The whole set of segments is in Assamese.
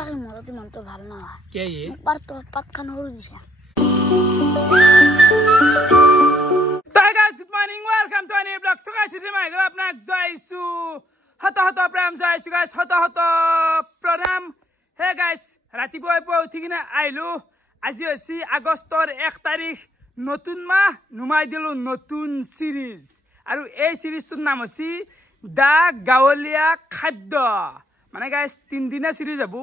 আরে মরতে মন তো ভালো না কে ই পার তো পাত খান হল দিছে তাই guys good morning welcome to any blog তো গাইস রিমাই গেল আপনাক জয়সু হত হত প্রেম জয়সু গাইস হত হত প্রণাম হে গাইস ৰাতিপুৱাই পুৱা উঠি কিনে আইলো আজি হৈছে আগষ্টৰ 1 তাৰিখ নতুন মাহ নুমাই দিলো নতুন সিৰিজ আৰু এই সিৰিজটোৰ নাম হৈছে দা গাঁৱলীয়া খাদ্য মানে গাইস 3 দিনা সিৰিজ হ'ব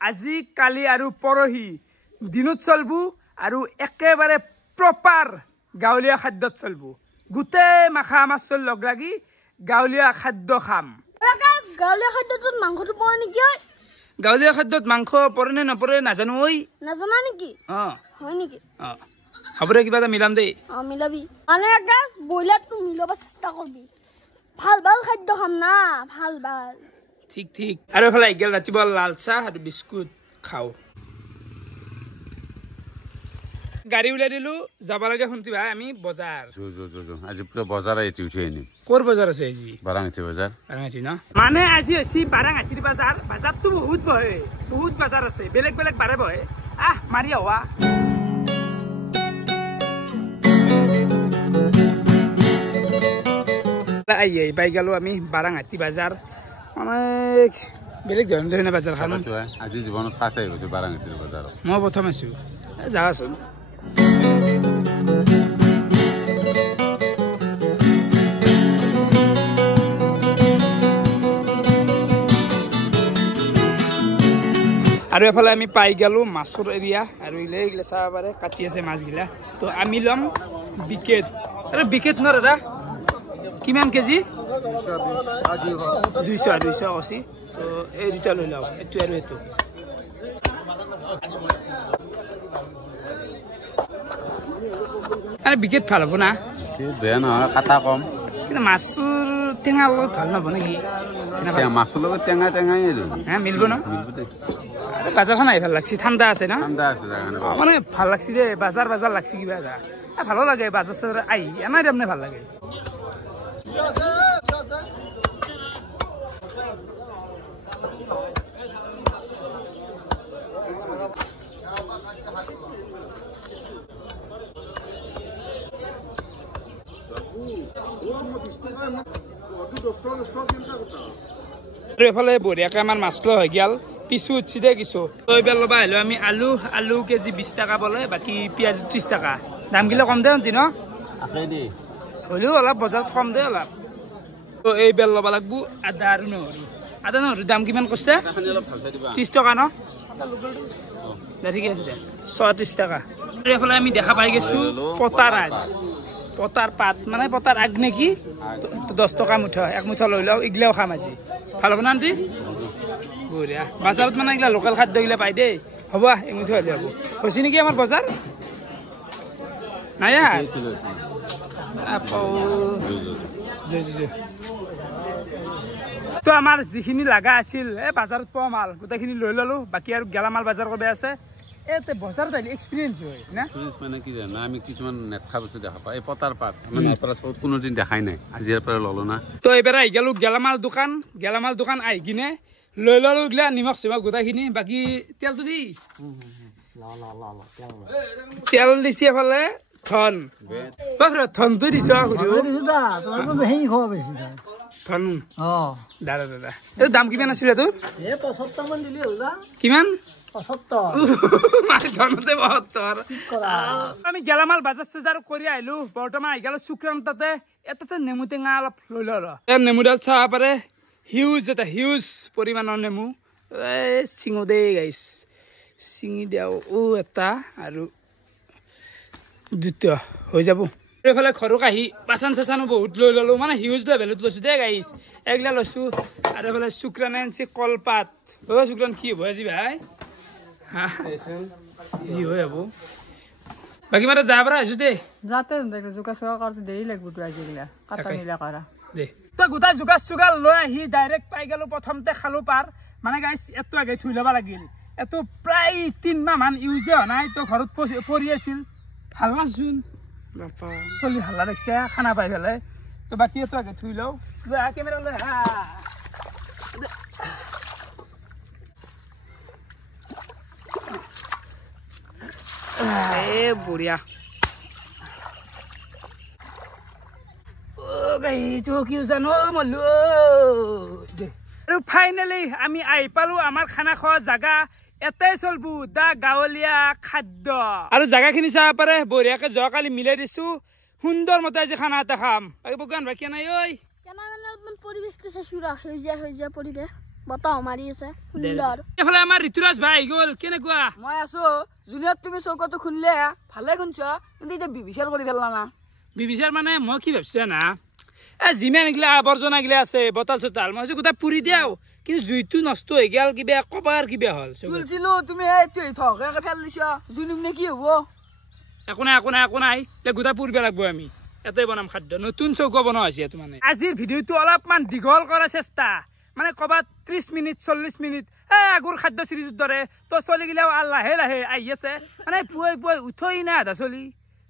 আজি কালি আৰু পৰহি দিনত চলবো আৰু একেবাৰে প্ৰপাৰ গাঁৱলীয়া খাদ্যত চলবো গোটেই মাখা আমাৰ চল লগ লাগি গাঁৱলীয়া খাদ্য খাম গাঁৱলীয়া খাদ্যত মাংসটো পৰে নেকি গাঁৱলীয়া খাদ্যত মাংস পৰে নে নপৰে নাজানো ঐ নাজানা নেকি হয় নেকি হ'ব দে কিবা এটা মিলাম দেই মিলাবি মানে গাছ বইলাৰটো মিলাব চেষ্টা কৰবি ভাল ভাল খাদ্য খাম না ভাল ভাল ঠিক ঠিক আৰু এফালে গেল ৰাতিপুৱা লাল চাহ আৰু বিস্কুট খাও গাড়ী উলাই দিলো যাব লাগে শুনতি ভাই আমি বজাৰ আজি পুৰা বজাৰ আইতি উঠি আনি কোৰ বজাৰ আছে আজি বাৰাঙতি বজাৰ বাৰাঙতি ন মানে আজি হৈছে বাৰাঙতিৰ বজাৰ বজাৰটো বহুত বহে বহুত বজাৰ আছে বেলেগ বেলেগ বাৰে বহে মাৰি আৱা আই পাই গেলো আমি বাৰাঙতি বজাৰ মানে বেলেগ ধৰণৰ বজাৰ খাম আজি জীৱনত ফাৰ্ষ্ট আহি গৈছো বাৰাঙতিৰ বজাৰ মই প্ৰথম আছো যাচোন আৰু এফালে আমি পাই গেলো মাছৰ এৰিয়া আৰু ইলে চাব পাৰে কাটি আছে মাছগিলা তো আমি লম বিকেট আৰু বিকেট ন দাদা কিমান কেজি 280 তো এই দুটা লৈ লওঁ এইটো আৰু এইটো আরে বিকেট ভাল হ'ব না বেয়া নহয় কাটা কম কিন্তু মাছৰ টেঙা লগত ভাল নহ'ব নেকি মাছৰ লগত টেঙা টেঙাই মিলব ন মিলব দে বাজাৰখন আহি ভাল লাগছি ঠাণ্ডা আছে ন ঠাণ্ডা আছে মানে ভাল লাগছি দে বাজাৰ লাগছি কিবা এটা ভালো লাগে বাজাৰ চাজাৰ আহি এনাই তাৰমানে ভাল লাগে এফালে বঢ়িয়াকে আমাৰ মাছ লোৱা হৈ গেল পিছু উঠছি দে কিছু এইবাৰ ল'বা আহিলো আমি আলু কেজি 20 টাকা বলে বাকী পিঁয়াজ 30 টাকা দামগিলা কম দে শুনছি ন হ'লেও অলপ বজাৰত কম দে অলপ তো এইবাৰ ল'ব লাগব আদা আৰু নহৰু দাম কিমান কৈছে 30 টকা ন দে ঠিক আছে দে 36 টাকা এইফালে আমি দেখা পাই গৈছো পতাৰ পাত মানে পতাৰ আগ নেকি 10 টকা মুঠা এক মুঠা লৈ লওঁ ইগলাও খাম আজি ভাল হ'ব না আণ্টি বঢ়িয়া বজাৰত মানে এইগিলা লোকেল খাদ্যগিলা পাই দেই হ'ব এমুঠা হ'লে হ'ব হৈছে নেকি আমাৰ বজাৰ নাই তো আমাৰ যিখিনি লগা আছিল এই বজাৰত পোৱা মাল গোটেইখিনি লৈ ল'লোঁ বাকী আৰু গেলামাল বজাৰ কৰিব আছে এতে বজাৰত আহিলে এক্সপিৰিয়েঞ্চ হয় না এক্সপিৰিয়েঞ্চ মানে কি জানা আমি কিছুমান নেটখা বস্তু দেখা পাই এই পতাৰ পাত মানে পৰা চৌত কোনোদিন দেখাই নাই আজিৰ পৰা ল'লো না তো এইবাৰ আহি গেলো গেলামাল দোকান আহি কিনে লৈ ল'লোঁ এইগিলা নিমখ চিমখ গোটেইখিনি বাকী তেলটো দি তেল দিছে এফালে ধনটো দিছ ধন দাদা এইটো দাম কিমান আছিলে তোৰ কিমান 75 আমি গেলামাল বাজাৰ চাজাৰ কৰি আহিলো বৰ্তমান আহি গেল শুক্ৰান্ততে এটাতে নেমু টেঙা অলপ লৈ ল'লো নেমুডাল চাব পাৰে হিউজ পৰিমাণৰ নেমু চিঙো দেই গাইছ চিঙি দিওঁ এটা আৰু দুটা হৈ যাব এইফালে ঘৰক আহি বাচন চাচানো বহুত লৈ ল'লো মানে হিউজ লেভেলত লৈছোঁ দেই গাইছ এইগিলা লৈছোঁ আৰু এইফালে শুক্ৰানে আনিছে কলপাত শুক্ৰান কি হ'ব আজি ভাই যি হৈ হ'ব বাকী মানে যাব পৰা আহিছোঁ দেই যাতে যোগা চোগা কৰোঁতে দেৰি লাগিব তো আজিগিলা কাটা মিলা কৰা দে তই গোটাই যোগাৰ লৈ আহি ডাইৰেক্ট পাই গেলো প্ৰথমতে খালো পাৰ মানে গাইছ এটো আগে থৈ ল'ব লাগিল এটো প্ৰায় 3 মাহ মান ইউজে হোৱা নাই তো ঘৰত পৰি আছিল ভাল লাগছোন বাপা চলি হাল্লা দেখছে খানা পাই পেলাই তো বাকী এটো আগে থৈ লওঁ লৈ কেমেৰা লৈ বঢ়িয়া আৰু ফাইনেলি আমি আহি পালো আমাৰ খানা খোৱা জাগা এটাই চলবো দা গাঁৱলীয়া খাদ্য আৰু জাগাখিনি চাব পাৰে বঢ়িয়াকে যোৱাকালি মিলাই দিছো সুন্দৰ মতে আজি খানা এটা খাম বগান বাকী নাই ঐ পৰিৱেশটো চাইছো ৰ সেউজীয়া পৰিৱেশ বতাহ মাৰি আছে সুন্দৰ এইফালে আমাৰ ঋতুৰাজ ভাই আহি গ'ল কেনেকুৱা মই আছো জুনিয়ৰ তুমি চৌকাটো খুলিলে ভালে শুনছ কিন্তু এতিয়া বিবিচাৰ কৰি পেলা না বিবিচাৰ মানে মই কি ভাবিছো না যিমান এইগিলা আৱৰ্জনা গিলা আছে বটাল চটাল মই ভাবিছো গোটেই পুৰি দিয়াও কিন্তু জুইটো নষ্ট হৈ গেল কিবা কবাৰ কিবা হ'ল তুলছিলো তুমি এইটো থকে ফেল দিছ জুনিম নে কি হব একো নাই গোটেই পুৰিব লাগিব আমি এটাই বনাম খাদ্য নতুন চৌকা বনোৱা হৈছে এইটো মানে আজিৰ ভিডিঅ'টো অলপমান দীঘল কৰাৰ চেষ্টা মানে ক'ৰবাত 30 মিনিট 40 মিনিট আগৰ খাদ্য চিৰিজৰ দৰে তো চলিগিলাও লাহে লাহে আহি আছে মানে পুৱাই উঠই না আধা চলি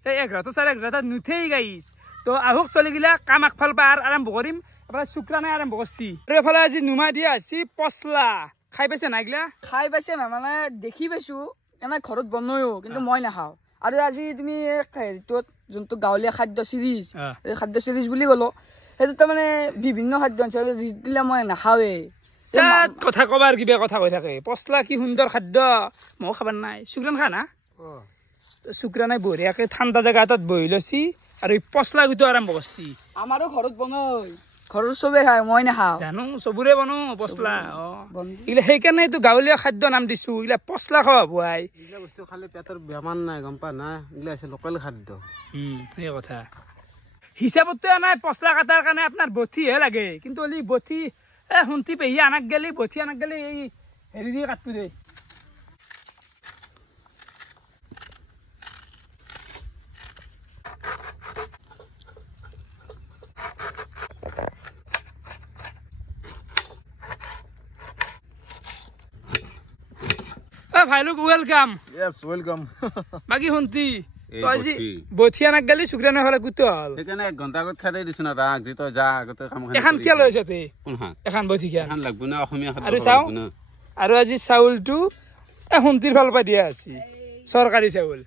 11টা 11:30 নুঠেই গাইছ তো আহক চলিগিলা কাম আগফাল পৰা আৰম্ভ কৰিম এফালে শুক্ৰানে আৰম্ভ কৰিছি আৰু এফালে আজি নুমাই দিয়া আছে পচলা খাই পাইছে নাইগিলা খাই পাইছে না মানে দেখি পাইছো এনে ঘৰত বনোৱাও কিন্তু মই নাখাওঁ আৰু আজি তুমি হেৰিটোত যোনটো গাঁৱলীয়া খাদ্য চিৰিজ এই খাদ্য চিৰিজ বুলি ক'লো সেইটো তাৰমানে বিভিন্ন খাদ্য অঞ্চল যিবিলাক মই নাখাওঁৱেই কথা কবাৰ কিবা কথা কৈ থাকে পচলা কি সুন্দৰ খাদ্য মই খাবাৰ নাই শুক্ৰান খা না শুক্ৰানে বঢ়িয়াকে ঠাণ্ডা জেগা এটাত বহি লৈছি আৰু পচলা গুটো আৰম্ভ কৰিছি আমাৰো ঘৰত বনাই ঘৰৰ চবে খায় মই নাখাওঁ জানো চবৰে বনো পচলা এইগিলা সেইকাৰণে এইটো গাঁৱলীয়া খাদ্য নাম দিছো এইগিলা পচলা খোৱা বুৱাই এইগিলা বস্তু খালে পেটৰ বেমাৰ নাই গম পা না এইগিলা আছে লোকেল খাদ্য সেই কথা হিচাপতো নাই পচলা কাটাৰ কাৰণে আপোনাৰ বঠিহে লাগে কিন্তু অলি বঠি শুনতি পেহী আনাক গেলি বঠি আনাক গেলি এই হেৰি দি কাটবো দে ভাই লোক ওয়েলকাম Yes, welcome. বাকি শুনতি এই তো আজি বঠি। বঠি আনাক গেলি শুক্ৰানে হলে গুটো হল সেইকাৰণে 1 ঘণ্টা আগত খাই দিছ না ৰাখ যি তই যা আগতে কাম এখন কিয় লৈছে তে কোনহান এখন বঠি কিয় এখন লাগব না অসমীয়া খাদ্য আৰু চাও আৰু আজি চাউলটো শুনতিৰ ফালৰ পৰা দিয়া আছে চৰকাৰী চাউল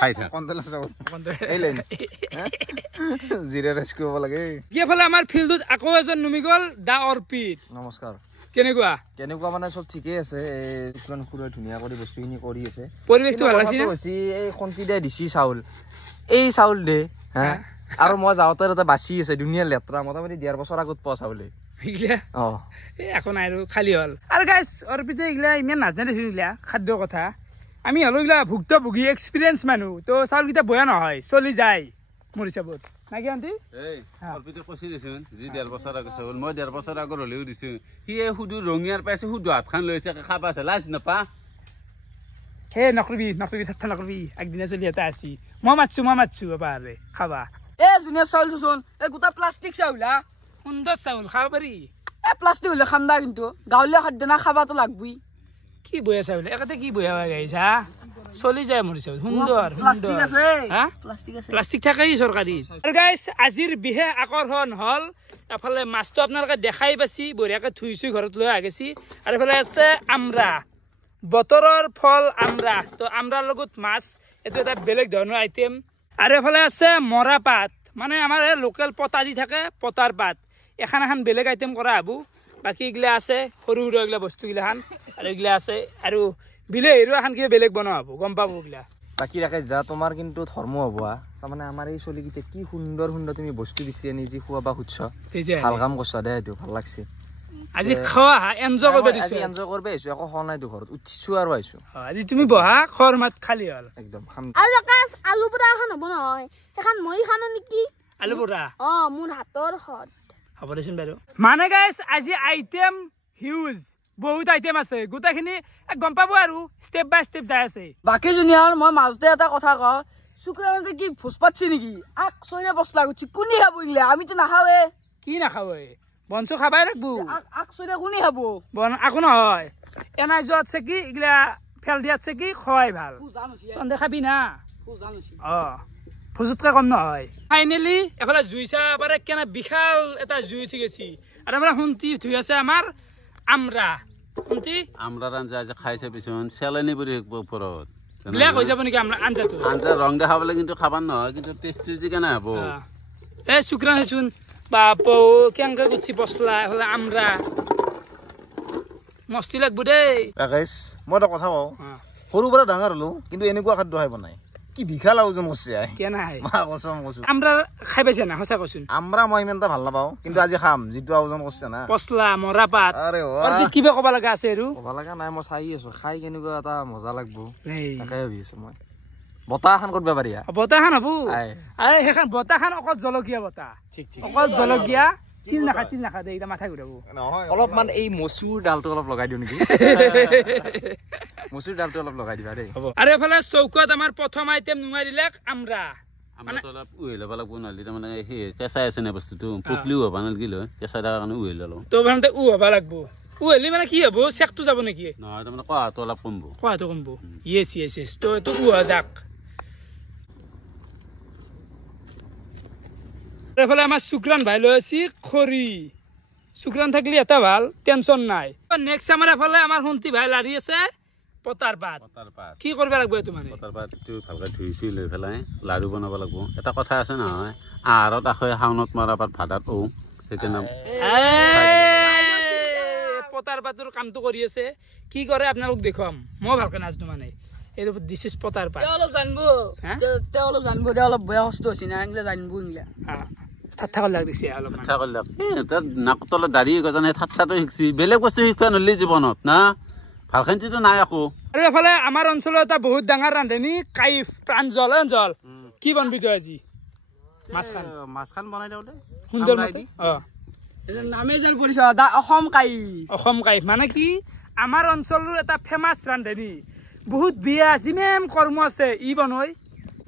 খাই থাক কণ্ট্ৰল চাব এই লাইন জিৰা ৰাইচ কৰিব লাগে কি এফালে আমাৰ ফিল্ডত আকৌ এজন নুমি গ'ল দা অৰ্পিত নমস্কাৰ কেনেকুৱা কেনেকুৱা মানে চব ঠিকেই আছে কিমান খুৰাই ধুনীয়া কৰি বস্তুখিনি কৰি আছে পৰিৱেশটো ভাল লাগছে এই খন্তি দে দিছি চাউল এই চাউল দে হা আৰু মই যাওঁতে এটা বাচি আছে ধুনীয়া লেতেৰা মোটামুটি 1.5 বছৰ আগত পোৱা চাউলে একো নাই আৰু খালী হ'ল আৰু গাইছ অৰ্পিতে এইগিলা ইমান নাজানে এইগিলা খাদ্যৰ কথা আমি হ'লো এইগিলা ভুক্তভোগী এক্সপিৰিয়েঞ্চ মানুহ তো চাউলকেইটা বেয়া নহয় চলি যায় মোৰ হিচাপত নাকি আণ্টি এই অল্পিতে কচি দিছোন যি 1.5 বছৰ আগত চাউল মই 1.5 বছৰ আগত হলেও দিছো সি এই সুদু ৰঙিয়াৰ পাইছে সুদু হাতখান লৈছে খাবা আছে লাজ নাপা হে নকৰিবি ঠাট্টা নকৰিবি একদিনা চলি এটা আছি মই মাতছো এবাৰে খাবা জুনিয়ৰ চাউল চোন এই গোটা প্লাষ্টিক চাউল সুন্দৰ চাউল খাব পাৰি প্লাষ্টিক হলে খাম দা কিন্তু গাঁৱলীয়া খাদ্য না খাবাতো লাগবই কি বয়া চাউল একাতে কি বয়া গাইছা চলি যায় মোৰ চাউল সুন্দৰ প্লাষ্টিক আছে হা প্লাষ্টিক আছে প্লাষ্টিক থাকেই চৰকাৰী আৰু গাইছ আজিৰ বিশেষ আকৰ্ষণ হ'ল এফালে মাছটো আপোনালোকে দেখাই পাইছি বঢ়িয়াকৈ থুইছো ঘৰত লৈ আগেছি আৰু এফালে আছে আমৰা বতৰৰ ফল আমৰা তো আমৰাৰ লগত মাছ এইটো এটা বেলেগ ধৰণৰ আইটেম আৰু এফালে আছে মৰা পাত মানে আমাৰ লোকেল পতা যি থাকে পতাৰ পাত এখন বেলেগ আইটেম কৰা হ'ব বাকী এইগিলা আছে সৰু সৰু এইগিলা বস্তুগিলাখান আৰু এইগিলা আছে আৰু বিলাহীৰো এখন কিবা বেলেগ বনোৱা হ'ব গম পাব এইগিলা বাকী ৰাখে যা তোমাৰ কিন্তু ধৰ্ম হ'ব তাৰমানে আমাৰ এই চলিকেইটা কি সুন্দৰ তুমি বস্তু দিছি আনি যি খোৱাবা খুজছ ভাল কাম কৰছা দে এইটো ভাল লাগছে আজি খোৱা এনজয় কৰিব দিছো এনজয় কৰিব আহিছো একো খোৱা নাইতো ঘৰত উঠিছো আৰু আহিছো আজি তুমি বহা খৰ মাত খালি হ'ল একদম আৰু আকাশ আলু পোৰা এখন হ'ব নহয় সেইখন মই খানো নেকি আলু পোৰা মোৰ হাতৰ খত হ'ব দেচোন বাৰু মানে গাইছ আজি আইটেম হিউজ বহুত আইটেম আছে গোটেইখিনি গম পাব আৰু ষ্টেপ বাই ষ্টেপ যাই আছে বাকী জুনিয়ৰ মই মাজতে এটা কথা কওঁ শুক্ৰানতে কি ভোজ পাতছি নেকি আক চৈৰে বসলা গুছি কোনি খাব ইগলা আমিতো নাখাওৱে কি নাখাব বনচু খাবাই লাগবো আক চৈৰে কোনি খাব বন আকো নহয় এনাই যোৱাত আছে কি এইগিলা ফেল দিয়াত আছে কি খোৱাই ভাল তন্দে খাবি না ভোজতকৈ কম নহয় ফাইনেলি এফালে জুই চাব পাৰে কেনে বিশাল এটা জুই উঠি গেছি আৰু আমাৰ শুনতি ধুই আছে আমাৰ আমৰা শুনতি আমৰাৰ আঞ্জা আজি খাইছে পিছন চেলেনি পৰি ওপৰত ব্ল্যাক হৈ যাব নেকি আমৰা আঞ্জাটো আঞ্জা ৰং দেখাবলৈ কিন্তু খাবাৰ নহয় কিন্তু টেষ্টটো যে কেনে হ'ব এ শুক্রান হেচুন বাপো কেঙ্কা গুছি পছলা হলে আমরা মস্তি লাগবো দেই গাইছ মই এটা কথা কওঁ সৰুৰ পৰা ডাঙৰ হলো কিন্তু এনেকুৱা খাদ্য খাই বনাই কি বিশাল আয়োজন কৰিছে কেনাই মা কসম কৈছো আমরা খাই পাইছে না সঁচা কৈছোন আমরা মই ইমান এটা ভাল নাপাওঁ কিন্তু আজি খাম যিটো আয়োজন কৰিছে না পছলা মৰা পাত আৰে আৰু কিবা ক'ব লগা আছে আৰু ক'ব লগা নাই মই চাই আছো খাই কেনেকুৱা এটা মজা লাগব এই তাকে ভাবি আছো মই বতাহ এখন কৰিব পাৰি বতাহান হবো আই আরে হেখান বতাহান অকল জলকীয়া বতা ঠিক ঠিক অকল জলকীয়া তিল নাখা দে এটা মাথা ঘুৰাব অলপমান এই মচুৰ ডালটো অলপ লগাই দিওঁ নেকি মচুৰ ডালটো অলপ লগাই দিবা দেই আৰু এফালে চৌকত আমাৰ প্ৰথম আইটেম নুমাই দিলে আমৰা আমাৰ তো অলপ উহি ল'ব লাগিব নহ'লে তাৰমানে সেই কেঁচাই আছে নে বস্তুটো পকলিও হ'ব নালাগিল হয় কেঁচাই থকাৰ কাৰণে উহি ল'লোঁ তো ভালতে হ'ব লাগব হলি মানে কি হ'ব চেকটো যাব নেকি নহয় তাৰমানে কোৱাটো অলপ কমব কোৱাটো কমব ইয়েছ ইয়েছ ইয়েছ তো এইটো যাক এফালে আমাৰ শুক্ৰান ভাই লৈ আছি খৰি শুক্ৰান থাকিলে এটা ভাল টেনচন নাই নেক্সট আমাৰ এফালে আমাৰ শুন্তি ভাই লাৰি আছে পতাৰ পাত কি কৰিব লাগিব এইটো মানে পতাৰ পাতটো ভালকৈ ধুই চুই লৈ পেলাই লাড়ু বনাব লাগিব এটা কথা আছে নহয় আহাৰত আখৈ শাওনত মৰা পাত ভাতাত সেইকাৰণে পতাৰ পাতৰ কামটো কৰি আছে কি কৰে আপোনালোক দেখুৱাম মই ভালকৈ নাজানো মানে এইটো দিছ ইজ পতাৰ পাত অলপ জানিব অলপ জানিব অলপ বেয়া কষ্ট হৈছে না এংলে জানিব ইংলা ঠাট্টা কৰি লাগ দিছে অলপমান ঠাট্টা কৰি লাগ তাৰ নাক তলত দাড়ি গজনে ঠাট্টাটো শিকছি বেলেগ বস্তু শিকবা নলি জীৱনত না ভালখানটিতো নাই আকৌ আৰু এফালে আমাৰ অঞ্চলত এটা বহুত ডাঙৰ ৰান্ধনী কাইফ প্ৰাঞ্জল অঞ্চল কি বনবি তই আজি মাছখান বনাই দিওঁ দে সুন্দৰ মতে নামে যেন পৰিছ অসম কাইফ মানে কি আমাৰ অঞ্চলৰ এটা ফেমাছ ৰান্ধনী বহুত বিয়া যিমান কৰ্ম আছে ই বনয়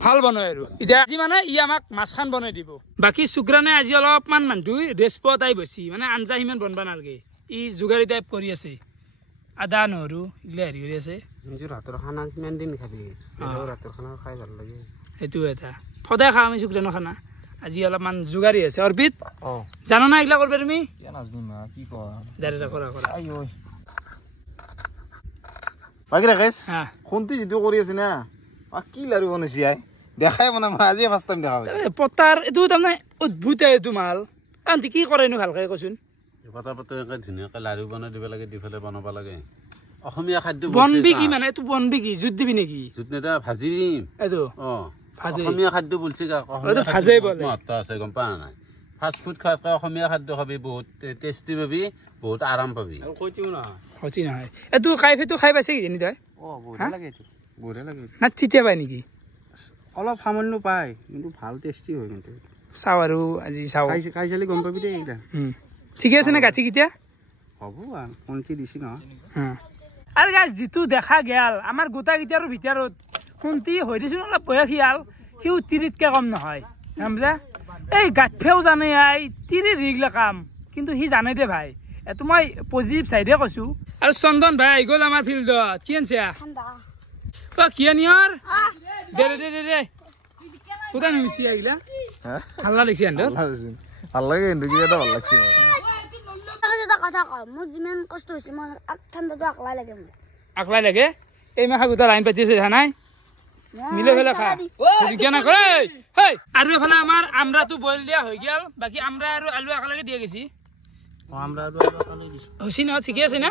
ভাল বনয় আৰু এতিয়া আজি মানে ই আমাক মাছখান বনাই দিব বাকী শুক্ৰানে আজি অলপমান মানুহ ৰেস্প টাইপ হৈছে মানে আঞ্জা সিমান বনবা নালাগে ই যোগাৰী টাইপ কৰি আছে আদা নহৰু এইগিলা হেৰি কৰি আছে নিজৰ হাতৰ খানা কিমান দিন খাবি হাতৰ খানা খাই ভাল লাগে সেইটো এটা সদায় খাওঁ আমি শুক্ৰানৰ খানা আজি অলপমান যোগাৰী আছে অৰ্পিত জানো না এইগিলা কৰবা তুমি কি কোৱা দাঁড়ে কৰা বাকী ৰাকেশ শুনতি যিটো কৰি আছে না কি লাৰু বনাইছি দেখাই বনাম আজি ফাৰ্ষ্ট টাইম দেখা পাইছো পতাৰ এইটো তাৰমানে অদ্ভুত এইটো মাল আনটি কি কৰেনো ভালকৈ কচোন পতা পতা ধুনীয়াকৈ লাড়ু বনাই দিব লাগে দি পেলাই বনাব লাগে অসমীয়া খাদ্য বনবি কি মানে এইটো বনবি কি জুত দিবি নেকি জুত নেদা ভাজি দিম এইটো ভাজি অসমীয়া খাদ্য বলছি ভাজে বলে মহত্ব আছে গম পা নাই ফাষ্ট ফুড খোৱাতকৈ অসমীয়া খাদ্য খাবি বহুত টেষ্টি পাবি বহুত আৰাম পাবি সচি নহয় এইটো কাইফেটো খাই পাইছে কিজানি তই বঢ়িয়া লাগে না তেতিয়া পাই নেকি অলপ সামান্য পায় কিন্তু ভাল টেষ্টি হয় কিন্তু চাওঁ আৰু আজি চাওঁ খাই চালি গম পাবি দেই এইকেইটা ঠিকে আছে নে গাঠি কেতিয়া হ'ব আৰু কোনটি দিছি নহয় আৰু গাছ যিটো দেখা গেল আমাৰ গোটাকেইটাৰ ভিতৰত শুনতি হৈ দিছোঁ অলপ বয়সীয়াল সিও তিৰিতকৈ কম নহয় বুজা এই গাঁঠেও জানে আই তিৰি ৰিগলা কাম কিন্তু সি জানে দে ভাই এইটো মই পজিটিভ চাইডে কৈছোঁ আৰু চন্দন ভাই আহি গ'ল আমাৰ ফিল্ডত কি আনছা কি আনিয়ৰ দে দে দে দে কোথা নিমিছি আহিলা ভাল লাগিছে ভাল লাগে কিন্তু কিবা এটা ভাল লাগছে কথা কওঁ মোৰ যিমান কষ্ট হৈছে মই ঠাণ্ডাটো আকলাই লাগে মোক আকলাই লাগে এই মাখা গোটা লাইন পাতি আছে দেখা নাই মিলে ফেলে খা কিয় নকৰে আৰু এফালে আমাৰ আমৰাটো বইল দিয়া হৈ গ'ল বাকী আমৰা আৰু আলু একেলগে দিয়া গৈছে হৈছে নহয় ঠিকে আছে না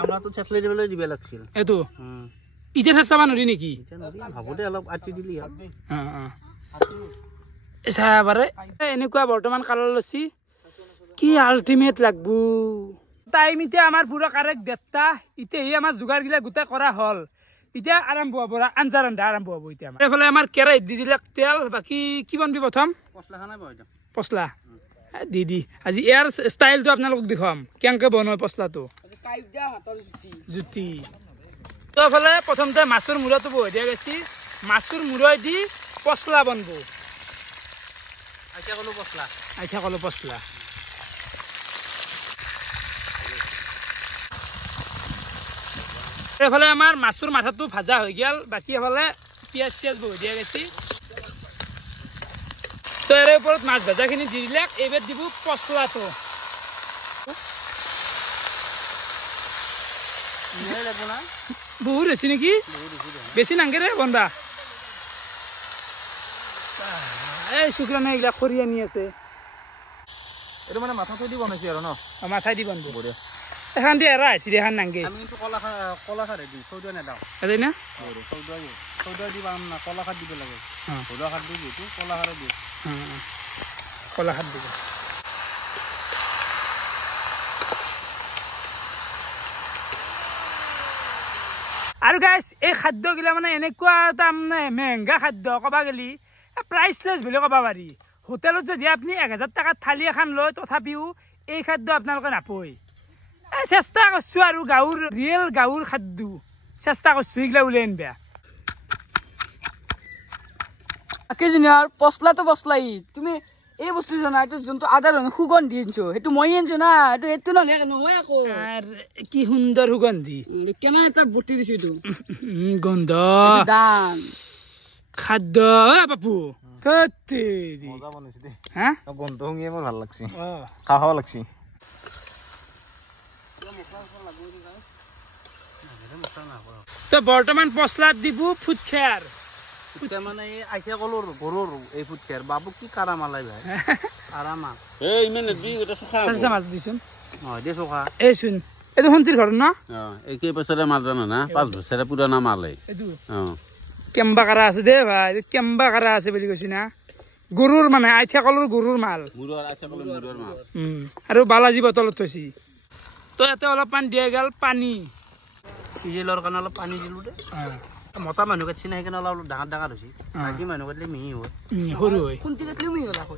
আমৰাটো চেকলি দিবলৈ দিব লাগিছিল এইটো এতিয়া চাব নোৱাৰি নেকি ভাবো দে অলপ আটি দিলি চাবাৰে এনেকুৱা বৰ্তমান কালাৰ লৈছি কি আল্টিমেট লাগব টাইম এতিয়া আমাৰ পুৰা কাৰেক্ট 1:30 ইতেহি আমাৰ যোগাৰগিলা গোটেই কৰা হ'ল এতিয়া আৰম্ভ হ'ব আঞ্জা ৰন্ধা আৰম্ভ হ'ব এতিয়া এইফালে আমাৰ কেৰাহীত দি দিলে তেল বাকী কি বনবি প্ৰথম পচলা দি আজি ইয়াৰ ষ্টাইলটো আপোনালোকক দেখুৱাম কেনেকৈ বনায় পচলাটো জুতি তো এইফালে প্ৰথমতে মাছৰ মূৰাটো বহাই দিয়া গৈছে মাছৰ মূৰাই দি পচলা বনব আইঠা কলো পচলা এফালে আমাৰ মাছৰ মাথাটো ভাজা হৈ গ'ল বাকী এফালে পিঁয়াজ চিয়াজ বহাই দিয়া গৈছে তো ইয়াৰ ওপৰত মাছ ভাজাখিনি দি দিলে এইবাৰ দিব পচলাটো বহুত হৈছে নেকি বেছি নাংগে বন্ধা এই শুক্ৰানে এইবিলাক কৰি আনি আছে এইটো মানে মাথা থৈ দি বনাইছে আৰু ন মাথাই দি বন্ধ এখন দিয়ে এৰা আহিছে এখন নাংগে আমি কিন্তু কলাখাৰে দিওঁ চৌদুৱা নেদাওঁ আছে না চৌদুৱা দিব না কলাখাৰ দিব লাগে চৌদুৱা খাৰ দিওঁ যিহেতু কলাখাৰে দিওঁ কলাখাৰ দিব আৰু গাইছ এই খাদ্যগিলা মানে এনেকুৱা এটা মানে মেহেংগা খাদ্য ক'বা গেলি প্ৰাইচলেছ বুলি ক'ব পাৰি হোটেলত যদি আপুনি 1000 টকাত থালি এখন লয় তথাপিও এই খাদ্য আপোনালোকে নাপায় চেষ্টা কৰিছোঁ আৰু গাঁৱৰ ৰিয়েল গাঁৱৰ খাদ্য চেষ্টা কৰিছোঁ এইগিলা উলিয়াই আনিবা জুনিয়ৰ পচলাটো পচলাই তুমি এই বস্তু জানা এইটো যোনটো আদা সুগন্ধি আনিছো সেইটো মই আনিছো না সেইটো নহ'লে নহয় আকৌ কি সুন্দৰ সুগন্ধি কেনে এটা বটি দিছো এইটো গন্ধ দান খাদ্য বাপু মজা বনাইছে দে হা গন্ধ শুঙিয়ে মোৰ ভাল লাগছে খাব লাগছে তো বৰ্তমান পচলাত দিব ফুট খেৰ মানে এই আইয়া কলৰ গৰুৰ এই ফুট খেৰ বাবু কি কাৰা মালাই ভাই কাৰা মাল এই ইমান নেবি এটা সুখা চাচা মাছ দিছোন দে চোকা এই চোন এইটো শুনতিৰ ঘৰ ন এই কেইবছৰে মাল জানা না 5 বছৰে পুৰণা মাল এইটো অ কেম্বা কাৰা আছে দে ভাই কেম্বা কাৰা আছে বুলি কৈছি না গৰুৰ মানে আইথা কলৰ গৰুৰ মাল মুৰৰ আছে কলৰ মুৰৰ মাল আৰু বালাজী বটলত থৈছি তো ইয়াতে অলপমান দিয়া গেল পানী ইজেলৰ কাৰণে অলপ পানী দিলোঁ দে মতা মানুহ কাটছি না সেইকাৰণে অলপ ডাঙৰ ডাঙৰ হৈছে মাইকী মানুহ কাটিলে মিহি হয় সৰু হয় কোনটি কাটলিও মিহি হ'ল আকৌ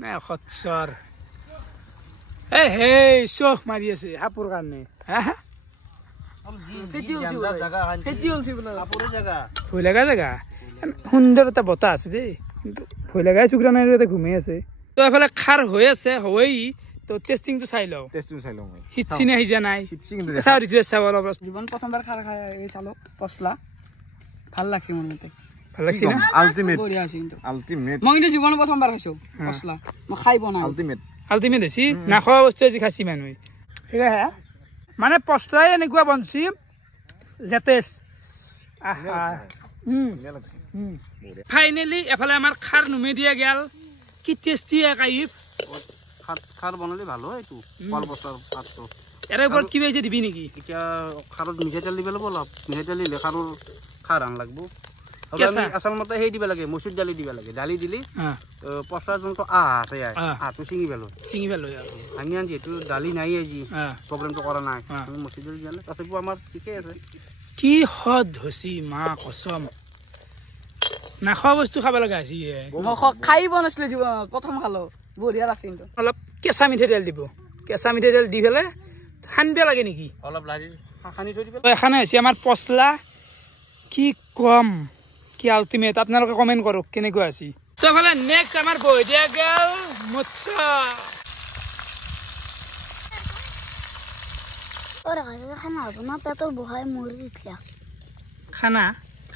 নাই খচ্চৰ এই হেই চখ মাৰি আছে সাপৰ কাৰণে ভয় লগা জেগা সুন্দৰ এটা বতাহ আছে দেই কিন্তু ভয় লগাই চুকৰা নাই এটা ঘুমাই আছে তো এফালে খাৰ হৈ আছে হয়েই তো টেষ্টিংটো চাই লওঁ মই হিটছি নে সিজা নাই কিন্তু চাওঁ ৰিচুৱেল চাব অলপ জীৱন প্ৰথমবাৰ খাৰ খাই চালো পচলা ভাল লাগছে মোৰ মতে ভাল লাগছি না আল্টিমেট বঢ়িয়া হৈছে কিন্তু আল্টিমেট মই কিন্তু জীৱনত প্ৰথমবাৰ খাইছো পচলা মই খাই বনাই আল্টিমেট আল্টিমেট হৈছে নাখোৱা বস্তু আজি খাইছি মানুহে সেয়াহে মানে পচলাই এনেকুৱা বনছি লেটেষ্ট ফাইনেলি এফালে আমাৰ খাৰ নুমে দিয়া গেল কি টেষ্টি কাইফ খাৰ বনালে ভাল হয় এইটো কল বছৰ পাতটো ইয়াৰ ওপৰত কিবা হৈছে দিবি নেকি এতিয়া খাৰত মিঠাতেল দিব লাগিব অলপ মিঠাতেল দিলে খাৰৰ খাৰ আন লাগব আচলমতে সেই দিব লাগে মচুৰ দালি দিব লাগে দালি দিলি পচলা যোনটো আছে আহটো ছিঙি পেলো ভাঙি আন যিহেতু দালি নাই আজি প্ৰগ্ৰেমটো কৰা নাই আমি মচুৰ দালি দিয়া নাই তথাপিও আমাৰ ঠিকেই আছে কি সদ হৈছি মা কচম নাখোৱা বস্তু খাব লগা হৈছে খাই বনাইছিলো জীৱনত প্ৰথম খালো বঢ়িয়া লাগছে কিন্তু অলপ কেঁচা মিঠাতেল দিব কেঁচা মিঠাতেল দি পেলাই সানিব লাগে নেকি অলপ লাৰি সানি থৈ দিব এখানে হৈছে আমাৰ পচলা কি কম কি আল্টিমেট আপোনালোকে কমেণ্ট কৰক কেনেকুৱা আছে তো এফালে নেক্সট আমাৰ বহি দিয়া গেল মৎস্য খানা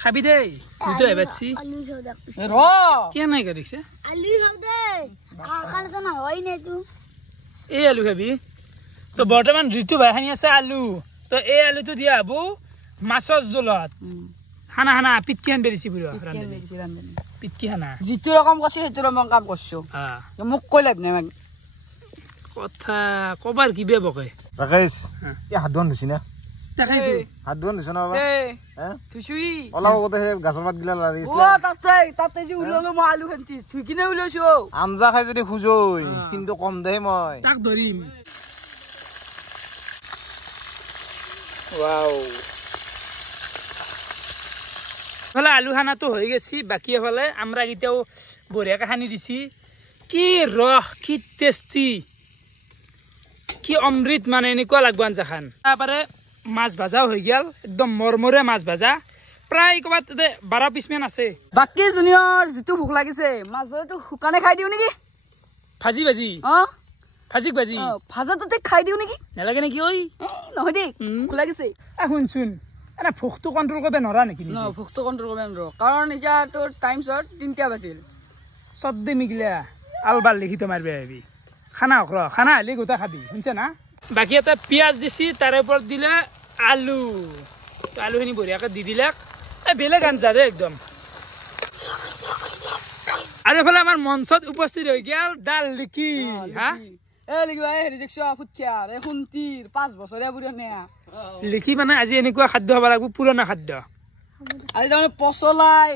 খাবি দেই দুটো এবাৰছি কেনেকৈ দেখিছে এই আলু খাবি তো বৰ্তমান ঋতু ভাই খানি আছে আলু তো এই আলুটো দিয়া হব মাছৰ জোলত খানা খানা পিটকি আন বেৰিছি বুঢ়া পিটকি খানা যিটো ৰকম কৈছে সেইটো ৰকম কাম কৰছো মোক কৈ লাভ নাই কথা কবাৰ কি বে বকে ৰাকেশ এই হাত ধোৱা ধুছি না তাকেইতো হাত ধোৱা ধুছ না থুইছুই অলপ আগতে সেই গাছৰ পাত গিলা লাৰি তাতে যে ওলালো মই আলু খান্তি থুই কিনে ওলাইছো আঞ্জা খাই যদি খুজৈ কিন্তু কম দে মই তাক ধৰিম ৱাও এফালে আলু খানাটো হৈ গেছি বাকী এফালে আমৰা এতিয়াও বঢ়িয়াকে খানি দিছি কি ৰস কি টেষ্টি কি অমৃত মানে এনেকুৱা লাগব আঞ্জাখান তাৰপৰে মাছ ভাজাও হৈ গেল একদম মৰমৰে মাছ ভাজা প্ৰায় কবাত 12 পিস মান আছে বাকি জুনিয়ৰ যিটো ভোক লাগিছে মাছ ভাজাটো শুকানে খাই দিও নেকি ভাজি ভাজি ভাজিক ভাজি ভাজাটোতে খাই দিও নেকি নালাগে নেকি ঐ নহয় দেই ভোক লাগিছে শুনচোন এনে ভোকটো কন্ট্ৰোল কৰিব নোৱাৰা নেকি ন ভোকটো কন্ট্ৰোল কৰিব নোৱাৰো কাৰণ এতিয়া তোৰ টাইম শট 3টা বাজিল সদ্দে মিগলা আলবাল লিখি তোমাৰ বেবি খানা অক্ৰ খানা হ'লে গোটা খাবি শুনছে না বাকী এটা পিঁয়াজ দিছি তাৰে ওপৰত দিলে আলু আলুখিনি বঢ়িয়াকৈ দি দিলে বেলেগ আঞ্জা দেই একদম আৰু এইফালে আমাৰ মঞ্চত উপস্থিত হৈ গেল ডাল লিকি হা লিখি মানে আজি এনেকুৱা খাদ্য খাব লাগিব পুৰণা খাদ্য আজি তাৰমানে পচলাই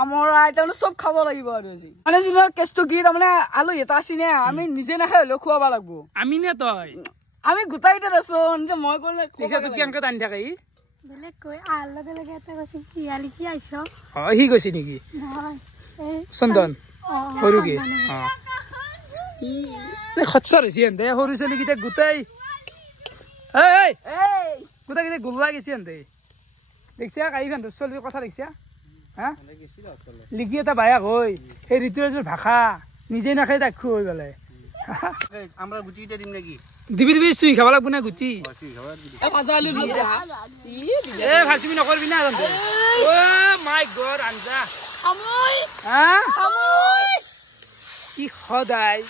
আমৰাই তাৰমানে চব খাব লাগিব আৰু আজি মানে যোনৰ কেছটো কি তাৰমানে আলহী এটা আছে নে আমি নিজে নাখাই হ'লেও খুৱাব লাগিব আমি নে তই আমি গোটাইতে আছোন যে মই ক'লে তোক কেনেকৈ টানি থাকে ই বেলেগ কৈ আৰ লগে লগে এটা কৈছে কি লিখি আহিছ সি গৈছে নেকি চন্দন সৰু কি খচ্চৰ হৈছে এনতে সৰু ছোৱালীকেইটা গোটাই গোটাইকেইটা গোল্লা গৈছে এনতে দেখিছা কাহি ফেন ছোৱালীৰ কথা দেখিছা হা লিখি এটা বায়াক হৈ সেই ঋতুৰাজৰ ভাষা নিজে নাখাই তাক খুৱাই পেলাই আমরা গুটিটা দিম নাকি দিবি দিবি চুই খাব লাগব না গুটি ভাজা আলু ভাজিবি নকৰবি না ও মাই গড আঞ্জা আমৈ কি সদায়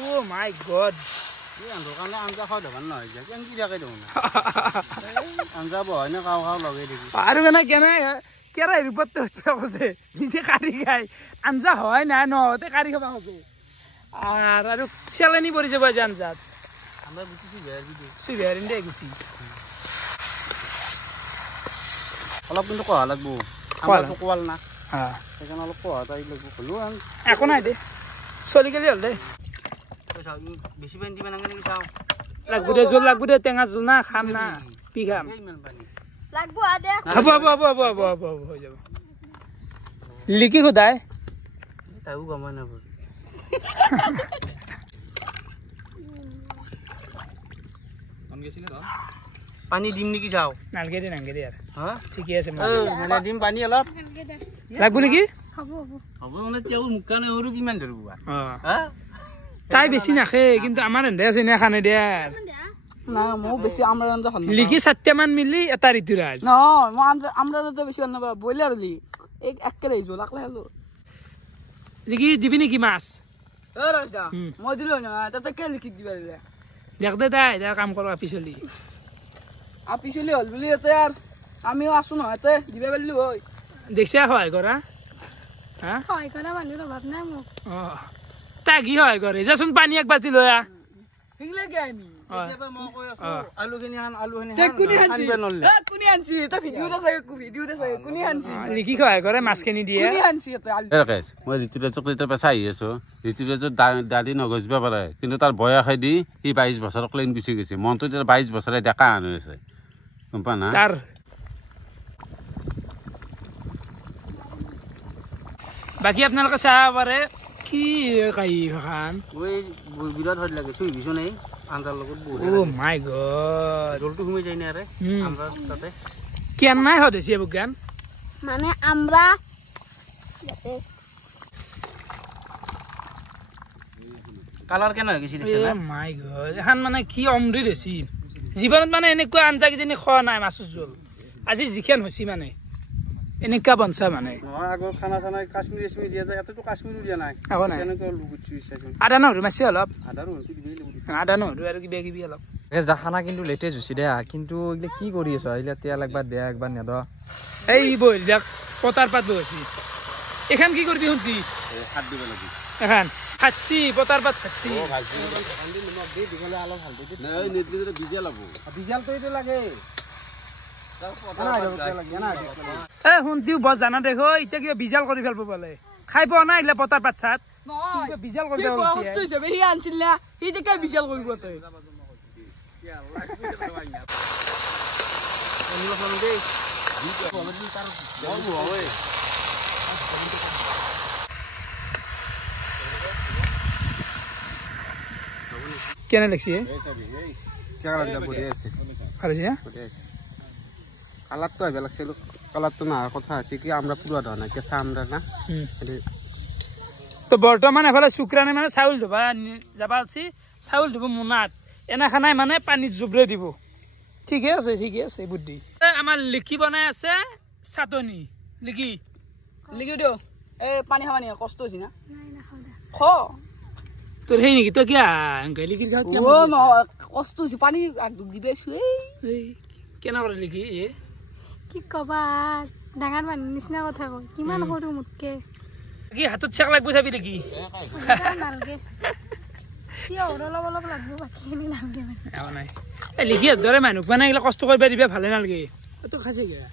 ও মাই গড আঞ্জাৰ কাৰণে আঞ্জা খোৱা ধৰণ নহয় কেনেকৈ দিয়াকৈ দিওঁ আঞ্জা বহাই নে খাওঁ খাওঁ লগাই দিবি আৰু কেনে কেৰা ৰূপত কৈছে নিজে কাঢ়ি খাই আঞ্জা হয় নাই নহতে কাঢ়ি খাব খোজে আৰু চেলেনি পৰি যাব আজি আঞ্জাত আমাৰ গুটি চুইহাৰিন দে গুটি অলপ কিন্তু কোৱা লাগব আমাৰতো কোৱাল না সেইকাৰণে অলপ কোৱা তাই লাগব হ'লেও একো নাই দে চলি গেলি হ'ল দে বেছি পানী দিবা নালাগে নেকি চাওঁ লাগব দে জোল লাগব দে টেঙা জোল না খাম না পি খাম লাগব আদে হ'ব হৈ যাব লিকি খুদাই তাইও গমাই নাপাব পানী দিম নেকি চাওঁ নালগে দে আৰু ঠিকে আছে মানে দিম পানী অলপ লাগব নেকি হ'ব মানে তেওঁ মুখ কাৰণে সৰু কিমান ধৰিব তাই বেছি নাখে কিন্তু আমাৰ এন্ধে আছে নে খানে দে না মই বেছি আমৰা আঞ্জা খাম লিকি 7টামান মিলি এটা ঋতুৰাজ নহয় মই আমৰা আঞ্জা বেছি খাম বইলাৰ হলি একেৰে জোল আকলে হলো লিকি দিবি নেকি মাছ মই দিলো নহয় তাতে কে লিখি দিবা দিলে দেখ দে তাই কাম কৰ পিছলি পিছলি হল বুলি ইয়াতে আৰু আমিও আছো নহয় ইয়াতে দিবা পাৰিলো হয় দেখছা সহায় কৰা হা সহায় কৰা মানুহৰ অভাৱ নাই মোক তাই কি সহায় কৰে যাচোন পানী এক বাল্টি লৈ আহ সিংলে গে আমি মই কৈ আছো আলুখিনি কোনি আনছি তা ভিডিওটা চাগে কোনি আনছি লিখি সহায় কৰে মাছখিনি দিয়ে কোনি আনছি তে মই ঋতুৰাজক তেতিয়া পাছ আহি আছো ঋতুৰাজৰ দাদি নগজিব পাৰে কিন্তু তাৰ বয়সে দি সি 22 বছৰক লেন গুচি গৈছে মনটো যেতিয়া 22 বছৰে ডেকা আন হৈ আছে গম পা না তাৰ বাকী আপোনালোকে চাব পাৰে কি কাহি খান বিৰাট ভাল লাগে চুই বিচো নাই আঞ্জাৰ লগত বহুত ও মাই গড জলটো সোমাই যায় না আৰে আঞ্জাৰ তাতে কেন নাই হদেছি বুগান মানে আমৰা কালাৰ কেনে হৈ গৈছে ও মাই গড এখন মানে কি অমৃত হৈছি জীৱনত মানে এনেকুৱা আঞ্জা কিজানি খোৱা নাই মাছৰ জোল আজি যিখন হৈছি মানে এনেকুৱা বনছা মানে আগত খানা চানা কাশ্মীৰ চাশ্মীৰ দিয়া যায় ইয়াতেতো কাশ্মীৰো দিয়া নাই আকৌ নাই কেনেকৈ লুগুচি চাইছো আদা নহৰু মাছে অলপ আদাৰো হন্তি দিবি আদা নহৰু আৰু কিবা কিবি অলপ যা খানা কিন্তু লেটেজ হৈছে দে কিন্তু এইগিলা কি কৰি আছো এইগিলা তেল একবাৰ দে একবাৰ নেদ এই বইল যাক পতাৰ পাত বহিছি এখন কি কৰিবি শুনতি হাত দিব লাগে এখন খাচ্ছি পতাৰ পাত খাচ্ছি বিজা ল'ব বিজালটো এইটো লাগে শুনতিও বৰ জানা দেখো এতিয়া কিবা বিজাল কৰি পেলাব বোলে খাই পোৱা নাই এইগিলা পতাৰ পাত চাত বিজাল কৰি সি আনছিল না সি যে বিজাল কৰিব তই কেনে লাগছি কালাৰটো আহিব লাগছিল কালাৰটো নাহাৰ কথা আছে কি আমৰা পুৰা ধৰা কেঁচা আমৰা না তো বৰ্তমান এফালে শুক্ৰানে মানে চাউল ধুবা যাবা আছি চাউল ধুব মোনাত এনে খানাই মানে পানীত জুবৰে দিব ঠিকে আছে বুদ্ধি আমাৰ লিখি বনাই আছে চাটনি লিখি দিও এই পানী খাবা নি কষ্ট হৈছে না খ তো তোৰ সেই নেকি তই কিয় লিখিৰ ঘাট কষ্ট হৈছে পানী দুখ দিবে কেনে কৰে লিখি কি কবা ডাঙৰ মানুহ নিচিনা কথা কয় কিমান সৰু মোতকে কি হাতত চেক লাগব চাবি নেকি নালগে কি অলপ অলপ লাগব বাকীখিনি নালগে নাই লিখি দৰে মানুহ মানে এইগিলা কষ্ট কৰিব দিবা ভালে নালাগে তোক খাইছে কিয়া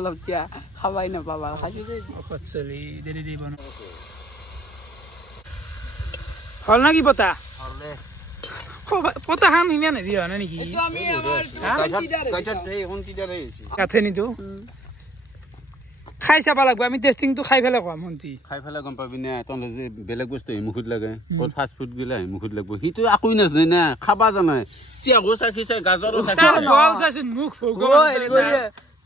অলপ তিয়া খাবাই নাপাবা খাইছে চলি দেৰি দিব হল না কি পতা পতা খান ইমান হেৰি হোৱা নাই নেকি কাঠে নিতো খাই চাব লাগব আমি টেষ্টিংটো খাই পেলাই কম মন্ত্ৰী খাই পেলাই গম পাবি না তহঁতৰ যে বেলেগ বস্তু মুখত লাগে ক'ত ফাষ্ট ফুড গিলা মুখত লাগব সিটো একো নাজানে না খাবা জানাই চিয়াগো চাখিছে গাজৰো চাখিছে মুখ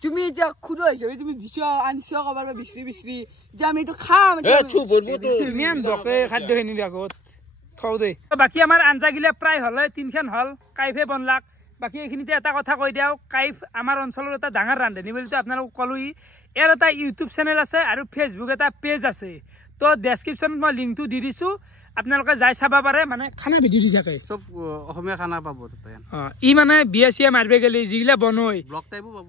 তুমি এতিয়া খুদো হিচাপে তুমি দিছ আনিছ কবাৰ বিচৰি বিচৰি যে আমি এইটো খাম ইমান বকে খাদ্যখিনি আগত থওঁ দেই বাকী আমাৰ আঞ্জাগিলা প্ৰায় হ'লে 3খান হ'ল কাইফে বনলাক বাকী এইখিনিতে এটা কথা কৈ দিওঁ কাইফ আমাৰ অঞ্চলৰ এটা ডাঙৰ ৰান্ধনি বুলিতো আপোনালোকক ক'লোই ইয়াৰ এটা ইউটিউব চেনেল আছে আৰু ফেচবুক এটা পেজ আছে তো ডেছক্ৰিপশ্যনত মই লিংকটো দি দিছোঁ আপোনালোকে যাই চাব পাৰে মানে খানা ভিডিঅ' দি থাকে চব অসমীয়া খানা পাব তাতে ই মানে বিয়া চিয়া মাৰিব গ'লে যিগিলা বনয় ব্লগ টাইপো পাব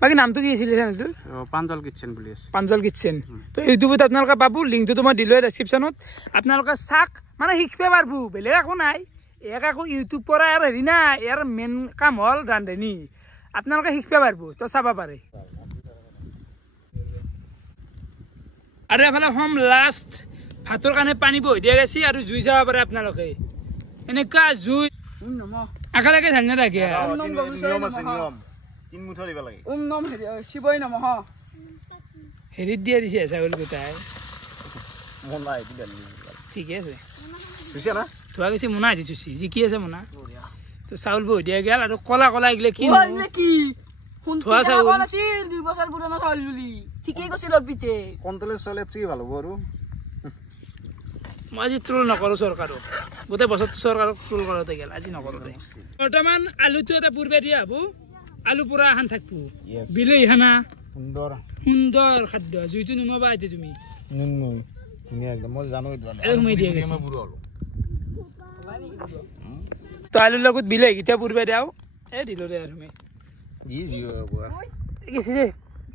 বাকী নামটো কি আছিলে চেনেলটো পাঞ্জল কিটচেন বুলি আছে পাঞ্জল কিটচেন তো ইউটিউবত আপোনালোকে পাব লিংকটো মই দিলোঁ ডেছক্ৰিপশ্যনত আপোনালোকে চাওক মানে শিকিব পাৰিব বেলেগ একো নাই ইয়াক আকৌ ইউটিউব পৰা ইয়াৰ হেৰি নাই ইয়াৰ মেইন কাম হ'ল ৰান্ধনি আপোনালোকে শিকিব পাৰিব তো চাব পাৰে আৰু এফালে হোম লাষ্ট ভাতৰ কাৰণে পানী বহি দিয়া গৈছে আৰু জুই যাব পাৰে আপোনালোকে এনেকুৱা জুই একেলগে ধান নাথাকে হেৰিত দিয়া দিছে ছাগলী গোটাই ঠিকে আছে ধোৱা গৈছে মোনা আজি চুচি জিকি আছে মোনা তো চাউল বহি দিয়া গেল আৰু কলা কলা এইগিলা কি ধোৱা চাউল আছিল 2 বছৰ পুৰণা চাউল বুলি ঠিকেই কৈছিল পিতে কণ্ট্ৰলে চলে চি ভাল হ'ব আৰু মই আজি ট্ৰোল নকৰোঁ চৰকাৰক গোটেই বছৰটো চৰকাৰক ট্ৰোল কৰোঁতে গেল আজি নকৰোঁ দে বৰ্তমান আলুটো এটা পূৰ্বে দিয়া হ'ব আলু পুৰা এখন থাকিব বিলাহী খানা সুন্দৰ সুন্দৰ খাদ্য জুইটো নুমাবা এতিয়া তুমি ধুনীয়া একদম মই জানো তো আলুৰ লগত বিলাহী কেতিয়া পূৰ্বে দিয়াও দিলোঁ দে আৰু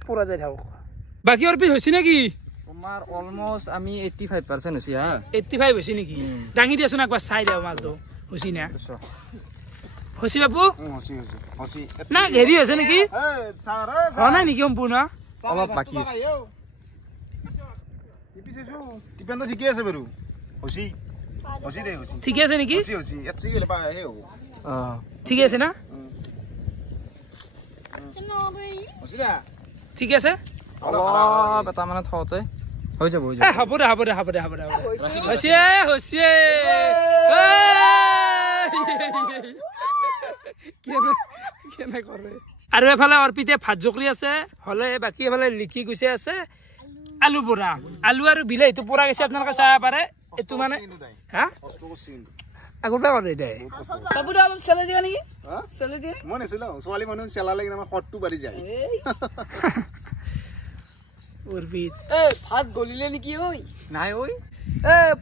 পুৰা যাই থাকক বাকী অৰ্পিত হৈছে নেকি তোমাৰ অলমোষ্ট আমি 85% হৈছে হা 85 হৈছে নেকি দাঙি দিয়াচোন একবাৰ চাই দিওঁ মালটো হৈছে না হৈছে বাবু না হেৰি হৈছে নেকি হোৱা নাই নেকি সম্পূৰ্ণ অলপ বাকী আছে ঠিকে আছে বাৰু ঠিকে আছে নেকি ঠিকে আছে না ঠিকে আছে অলপ এটা মানে থওঁতে হৈ যাব হ'ব দে হৈছে কেনে কৰে আৰু এফালে অৰ্পিতে ভাত জকৰি আছে হ'লে বাকী এফালে লিখি গুচি আছে আলু পোৰা আলু আৰু বিলাহীটো পোৰা গৈছে আপোনালোকে চাব পাৰে এইটো মানে হা আগৰ পৰা কৰে দে বাবুদা অলপ চেলা দিয়া নেকি চেলা দিয়া মই নাছিলো ছোৱালী মানুহ চেলা লাগি আমাৰ কটটো বাঢ়ি যায় অৰ্পিত ভাত গলিলে নেকি ঐ নাই ঐ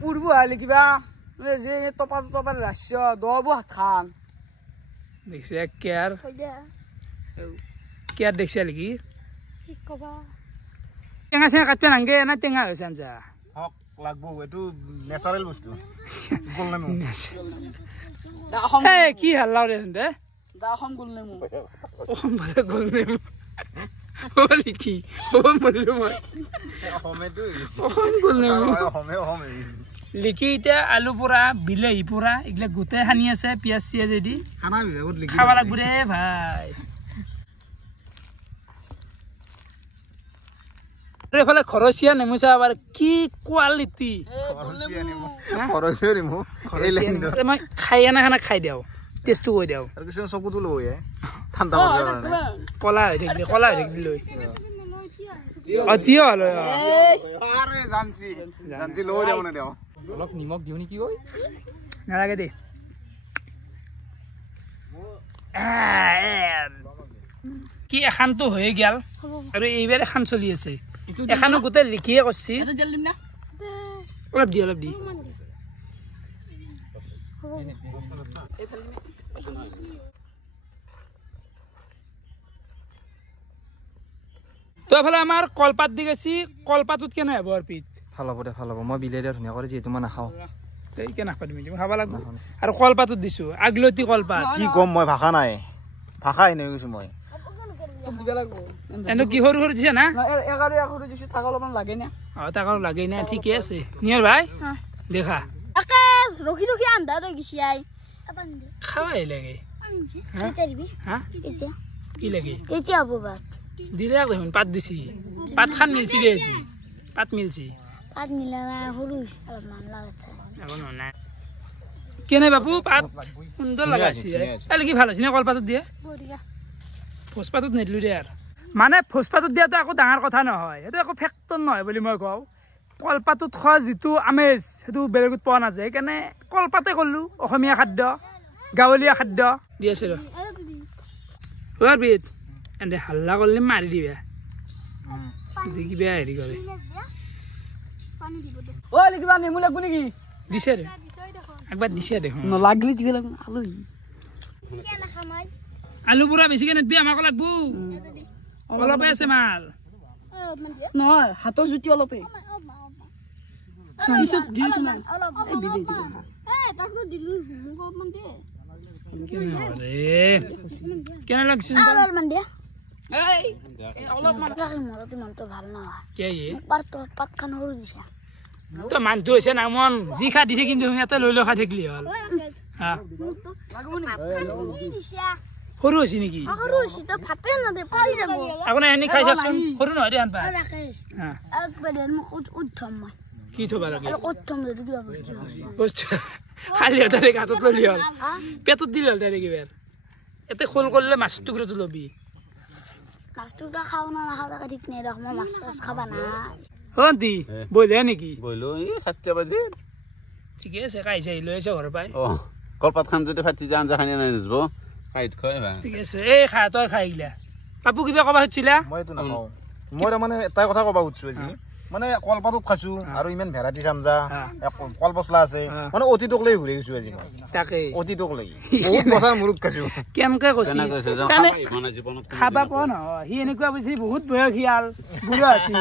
পূৰ্ব হালি কিবা যে টপা ৰাস্য দব হাত খান দেখছে কেয়াৰ দেখছে নেকি কি কবা টেঙা চেঙা কাটিব নাংগে না টেঙা হৈছে আঞ্জা হক লাগব এইটো নেচাৰেল বস্তু গল নেমু কি হাল্লা দেখোন দে দাখন গল নেমু গল নেমু লিখি মৰিলো মই গল নেমু লিখি এতিয়া আলু পোৰা বিলাহী পোৰা এইগিলা গোটেই সানি আছে পিঁয়াজ চিয়াজেদি খাব লাগব দে ভাই এফালে খৰচীয়া নেমু চাব পাৰে কি কোৱালিটি মই খাই খানা খাই দিওঁ টেষ্টটো কৈ দিওঁ চকুটো লৈ ঠাণ্ডা কলা হৈ থাকিবি লৈ অতিয় হল অলপ নিমখ দিওঁ নেকি ঐ নালাগে দেই কি এখানটো হৈয়ে গেল আৰু এইবাৰ এখন চলি আছে এখানো গোটেই লিখিয়ে কৰছি অলপ দি তো এফালে আমাৰ কলপাত দি গেছি কলপাতত কেনে হ'ব অৰ্পিত ভাল হ'ব দে ভাল হ'ব মই বিলাই দিয়া ধুনীয়া কৰি যিহেতু মই নাখাওঁ কেনে নাখাবা তুমি খাব লাগিব আৰু কলপাতত দিছো আগলতি কলপাত কি কম মই ভাষা নাই ভাষা এনে গৈছো মই এনে কি সৰু সৰু দিছে না তাক অলপমান লাগে না তাক আৰু লাগেই না ঠিকে আছে নিয়াৰ ভাই দেখা ৰখি ৰখি আন্ধা হৈ গৈছে আই খাবাই লাগে কি লাগে দিলে দেখোন পাত দিছি পাত খান মিলছি দে আজি পাত মিলছি কেনে বাবু পাত সুন্দৰ লগাইছি এলে কি ভাল হৈছে না কলপাতত দিয়ে ফোজপাতত নেদলো দে আৰু মানে ফোজপাতত দিয়াটো একো ডাঙৰ কথা নহয় সেইটো একো ফেক্টৰ নহয় বুলি মই কওঁ কলপাতত খোৱা যিটো আমেজ সেইটো বেলেগত পোৱা নাযায় সেইকাৰণে কলপাতে কৰিলোঁ অসমীয়া খাদ্য গাঁৱলীয়া খাদ্য দি আছে ৰবিত এনে হাল্লা কৰিলে মাৰি দিবা কিবা হেৰি কৰে কিবা নেমু লাগব নেকি দিছে দে একবাৰ দিছে দেখোন নলাগলি দিব লাগিব আলু পুৰা বেছিকে নেদবি আমাক লাগব অলপে আছে মাল নহয় হাতৰ জুতি অলপে কেনে লাগছে তো মানুহটো হৈছে না মন যি খা দিছে কিন্তু সিহঁতে লৈ লৈ খাই থাকিলি হ'ল সৰু হৈছে নেকি আপোনাৰ এনে খাই চাওকচোন সৰু নহয় দে আনপা কি থবা লাগে বস্তু খালি তাৰে গাঁতত ললি হ'ল পেটত দিলে হ'ল তাৰে কিবাৰ এতে খোল কৰিলে মাছৰ টুকুৰাটো ল'বি হন্তি বহিলে নেকি বহিলো এই 7টা বাজি ঠিকে আছে খাই চাই লৈ আছে ঘৰৰ পৰাই কলপাত খান যদি ফাটি যায় আঞ্জা খানি নাই নাযাব খাই খুৱাই ভাল ঠিক আছে এই খাই তই খাই গিলা পাপু কিবা ক'বা খুজিছিলা মইতো নাখাওঁ মই তাৰমানে এটাই কথা ক'ব খুজিছো আজি মানে কলপাতত খাইছো আৰু ইমান ভেৰাইটিছ আঞ্জা কল পচলা আছে মানে অতিটোক লৈ ঘূৰি গৈছো আজি মই তাকে অতিটোক লৈ বহুত বছৰ মূৰত খাইছো কেনেকে কৈছি খাবা পোৱা নহয় সি এনেকুৱা বুজি বহুত বয়সীয়াল বুঢ়া আছিল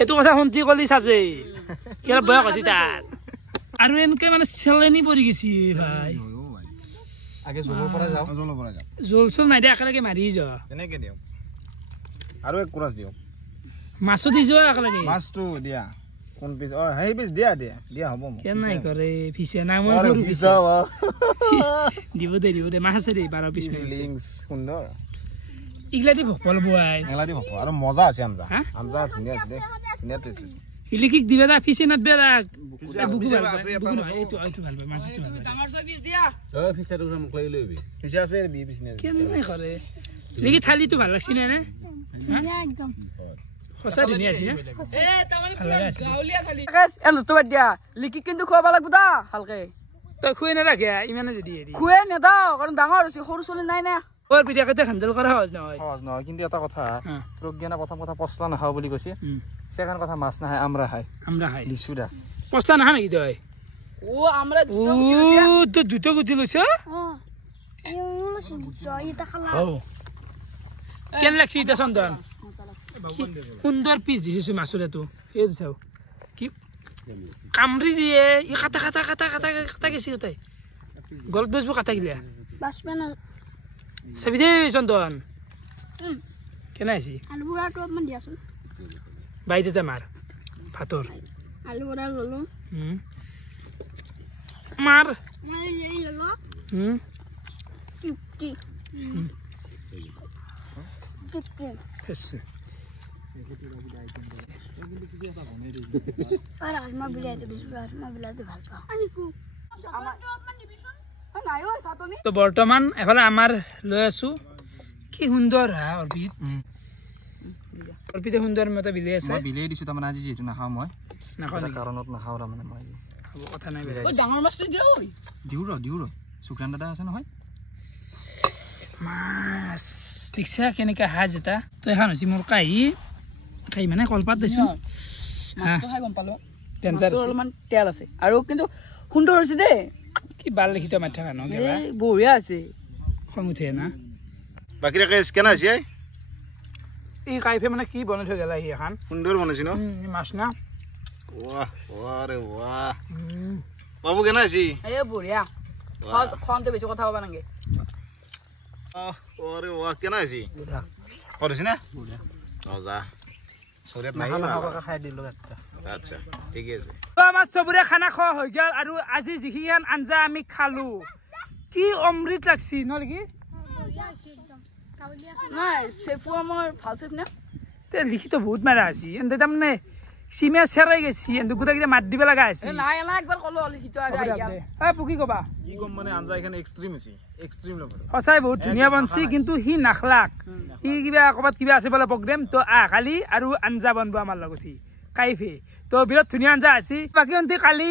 এইটো কথা শুনতি কলি চাজে কিয় বয়স হৈছে তাৰ আৰু এনেকে মানে চেলেনি পৰি গৈছি ভাই আগে জলৰ পৰা যাওঁ জল চল নাই দে একেলগে মাৰি যোৱা এনেকে দিওঁ আৰু এক কুৰাছ দিওঁ মাছো দি যোৱা একেলগে মাছটো দিয়া কোন পিছ সেই পিছ দিয়া দিয়া দিয়া হ'ব কেন নাই কৰে ফিছে না মই আৰু পিছা দিব দে মাছ আছে দে 12 পিছ লিংস সুন্দৰ ইগলা দি ভকল বয় এলা দি ভক আৰু মজা আছে আঞ্জা আঞ্জা ধুনীয়া আছে দে ধুনীয়া টেষ্ট আছে ইলিকিক দিবা দা ফিছে নাত বেৰা বুকু ভাল এইটো ভাল মাছটো ভাল ডাঙৰ সব পিস দিয়া ফিচাটো মোক লৈ লবি পিছা আছে বি পিছ নে কেন নাই কৰে লিকি থালিটো ভাল লাগছি নে একদম সঁচা ধুনীয়া আছে গাউলিয়া খালি এনতো দিয়া লিকি কিন্তু খোৱাবা লাগব দা হালকে তই খুৱে নাৰাখে ইমানে যদি হেৰি খুৱে নেদাও কাৰণ ডাঙৰ হৈছে সৰু চলি নাই না ওর পিঠাকে হ্যান্ডেল করা সহজ নহয় কিন্তু এটা কথা প্রজ্ঞানা প্রথম কথা পচলা নাখাও বুলি কৈছে সেকেন্ড কথা মাছ নাখায় আমরা খাই লিচু দা পচলা নাখা নাকি তই ও আমরা তো জুতো গুজি লৈছ কেন লাগছি এটা চন্দন সুন্দর পিস দিছিস মাছুর এতো এই চাও কি কামড়ি দিয়ে ই কাটা কাটা কাটা কাটা কাটা গেছি তাই গলত বসবো কাটা গিলা বাসবে না চাবি দে চন্দন কেনে আছি আলু বড়াটো অকমান দিয়াচোন বাইদেউতে মাৰ ভাতৰ আলু বড়া ললো মাৰ এই ললো টিপটি আছে আরে আজমা বিলাইতে বিস্কুট আজমা বিলাইতে ভাল পাও আমি কো তো বৰ্তমান এফালে আমাৰ লৈ আছো কি সুন্দৰ হা অৰ্পিতে সুন্দৰ মতে বিলে আছে মই বিলে দিছো তাৰমানে আজি যেটো নাখাও মই নাখাও কাৰণত নাখাও তাৰমানে মই হ'ব কথা নাই ও ডাঙৰ মাছ পিছ দিও দিউ সুক্ৰান দাদা আছে নহয় মাছ দেখছা কেনেকা হাজ এটা তো এখন হৈছে মোৰ খাই মানে কলপাত দিছো মাছটো খাই গম পালো টেনচাৰ অলপমান তেল আছে আৰু কিন্তু সুন্দৰ হৈছে দেই কি বাল লিখিত মাৰি থকা ন কেলা বঢ়িয়া আছে খং উঠে না বাকী ৰাকেশ কেনে হৈছে এই কাইফে মানে কি বনাই থৈ গেলা সি এখন সুন্দৰ বনাইছি ন মাছ না ৱাহ ৱাহ ৰে ৱাহ বাবু কেনে হৈছে এই বঢ়িয়া খনতে বেছি কথা ক'বা নাগে অৰে ৱাহ কেনে হৈছে কৰিছি না মজা চৰিয়াত নাই খাই দিলো আচ্ছা ঠিকে আছে আমাৰ চবৰে খানা খোৱা হৈ গ'ল আৰু আজি যিখিন আঞ্জা আমি খালো কি অমৃত লাগছি নকি নাই চেফু আমাৰ ভাল চেফ না তে লিখিত বহুত মাৰা আছে এনে তাৰমানে চিমিয়া চেৰাই গৈছি এনে গোটেইকেইটা মাত দিব লগা আছে নাই নাই একবাৰ ক'লো লিখিত আৰু আইয়া পুকি কবা কি কম মানে আঞ্জা এখানে এক্সট্ৰিম হৈছে এক্সট্ৰিম লেভেল সঁচাই বহুত ধুনীয়া বনছি কিন্তু সি নাখলাক সি কিবা ক'ৰবাত কিবা আছে বোলে প্ৰগ্ৰেম তো কালি আৰু আঞ্জা বনব আমাৰ লগত সি কাইফে তো বিৰাট ধুনীয়া আঞ্জা আছে বাকী অন্তি কালি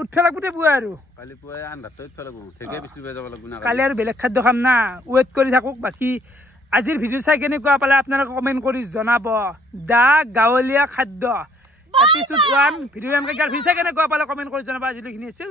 উঠবা লাগবোতে পুৱা আৰু কালি পুৱাই আন্ধাৰটো উঠবা লাগব ঠিকে বেছি যাব লাগব না কালি আৰু বেলেগ খাদ্য খাম না ৱেইট কৰি থাকক বাকী আজিৰ ভিডিঅ' চাই কেনেকুৱা পালে আপোনালোকে কমেণ্ট কৰি জনাব দা গাঁৱলীয়া খাদ্য এপিসোড 1 ভিডিঅ' এনেকৈ ভিডিঅ' চাই কেনেকুৱা পালে কমেণ্ট কৰি জনাব আজিলৈকে আছিল